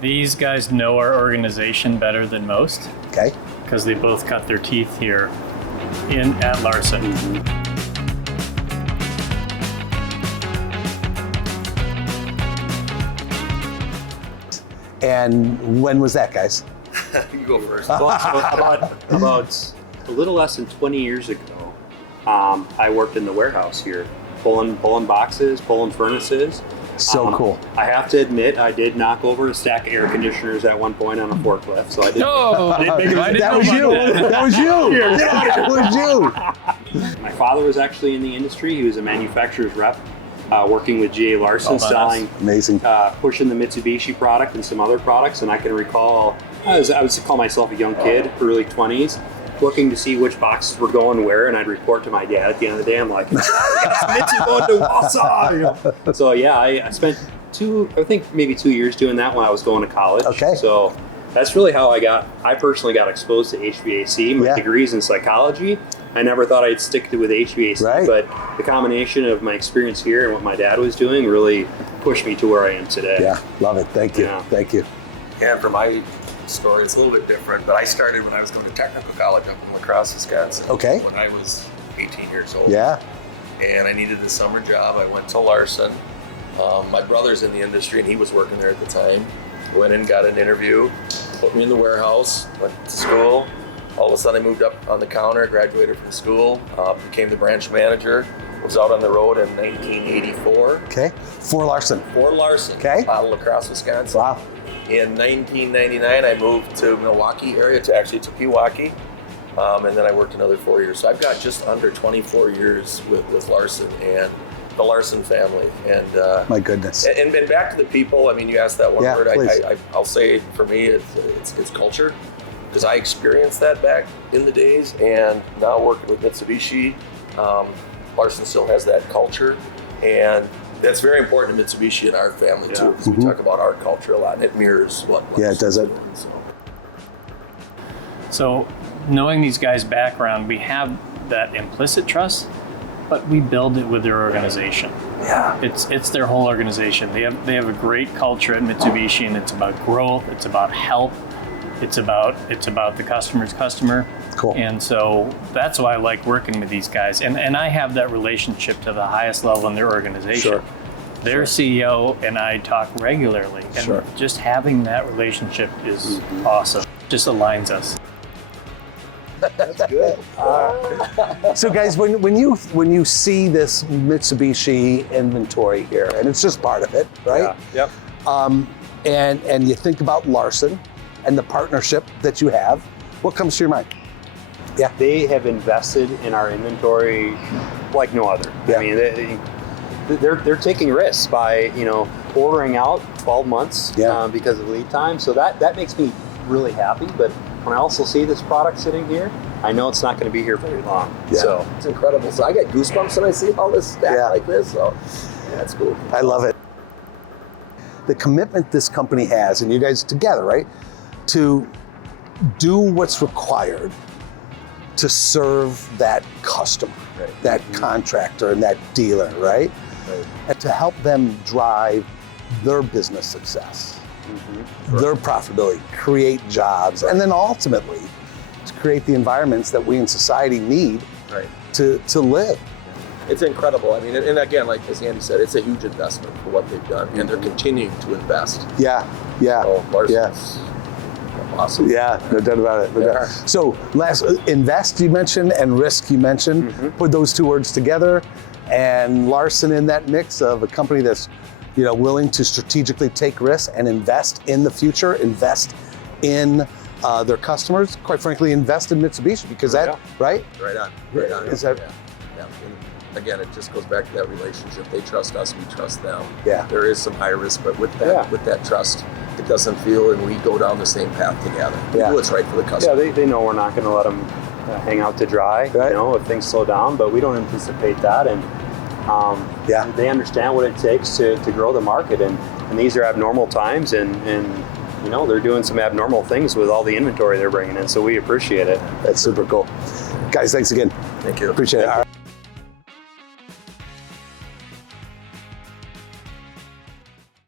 These guys know our organization better than most. Okay. Because they both cut their teeth here at Larson. And when was that, guys? You go first. Well, so about a little less than 20 years ago, I worked in the warehouse here, pulling boxes, pulling furnaces. So cool. I have to admit, I did knock over a stack of air conditioners at one point on a forklift. So I did. That was you. That was you. That was you. My father was actually in the industry. He was a manufacturer's rep, working with G.A. Larson, selling, amazing, pushing the Mitsubishi product and some other products. And I can recall, I would call myself a young kid, early 20s, looking to see which boxes were going where, and I'd report to my dad at the end of the day. I'm like, Mitsu going to Wausau. You know? So yeah, I spent maybe 2 years doing that when I was going to college. Okay. So that's really how I personally got exposed to HVAC. My degree's in psychology. I never thought I'd stick with HVAC, but the combination of my experience here and what my dad was doing really pushed me to where I am today. Yeah, love it. Thank you. Yeah. Thank you. And for my story, it's a little bit different, but I started when I was going to technical college up in La Crosse, Wisconsin. Okay. When I was 18 years old. Yeah. And I needed a summer job. I went to Larson. My brother's in the industry and he was working there at the time. Went in, got an interview, put me in the warehouse, went to school. All of a sudden I moved up on the counter, graduated from school, became the branch manager. Was out on the road in 1984. Okay. For Larson. For Larson. Okay. Out of La Crosse, Wisconsin. Wow. In 1999, I moved to Milwaukee area, to Pewaukee, and then I worked another 4 years. So I've got just under 24 years with Larson and the Larson family. And my goodness. And back to the people. I mean, you asked that one word. I'll say for me, it's culture, because I experienced that back in the days, and now working with Mitsubishi, Larson still has that culture, and that's very important to Mitsubishi and our family too, because we talk about our culture a lot, and it mirrors what it does it. So knowing these guys' background, we have that implicit trust, but we build it with their organization. Yeah. It's their whole organization. They have a great culture at Mitsubishi, and it's about growth, it's about help, it's about the customer's customer. Cool. And so that's why I like working with these guys. And I have that relationship to the highest level in their organization. Sure. Their CEO and I talk regularly. And just having that relationship is awesome. Just aligns us. That's good. So guys, when you see this Mitsubishi inventory here, and it's just part of it, right? Yeah. Yep. And you think about Larson and the partnership that you have, what comes to your mind? Yeah. They have invested in our inventory like no other. Yeah. I mean, they're taking risks by ordering out 12 months because of lead time. So that makes me really happy. But when I also see this product sitting here, I know it's not going to be here very long. Yeah. So It's incredible. So I get goosebumps when I see all this stack like this. So yeah, it's cool. I love it. The commitment this company has, and you guys together, right, to do what's required to serve that customer, that contractor and that dealer, right? And to help them drive their business success, their profitability, create jobs, and then ultimately to create the environments that we in society need to live. It's incredible. I mean, and again, like as Andy said, it's a huge investment for what they've done, and they're continuing to invest. Yeah. So Larson's awesome. Yeah, no doubt about it. No doubt. So last, invest you mentioned and risk you mentioned. Put those two words together, and Larson in that mix of a company that's willing to strategically take risks and invest in the future, invest in their customers. Quite frankly, invest in Mitsubishi because that right on. Is that? Yeah. And again, it just goes back to that relationship. They trust us, we trust them. Yeah. There is some high risk, but with that trust, it doesn't feel, and we go down the same path together. We do what's right for the customer. Yeah, they know we're not going to let them hang out to dry, if things slow down, but we don't anticipate that. And they understand what it takes to grow the market. And these are abnormal times, and they're doing some abnormal things with all the inventory they're bringing in. So we appreciate it. That's super cool. Guys, thanks again. Thank you. Appreciate it.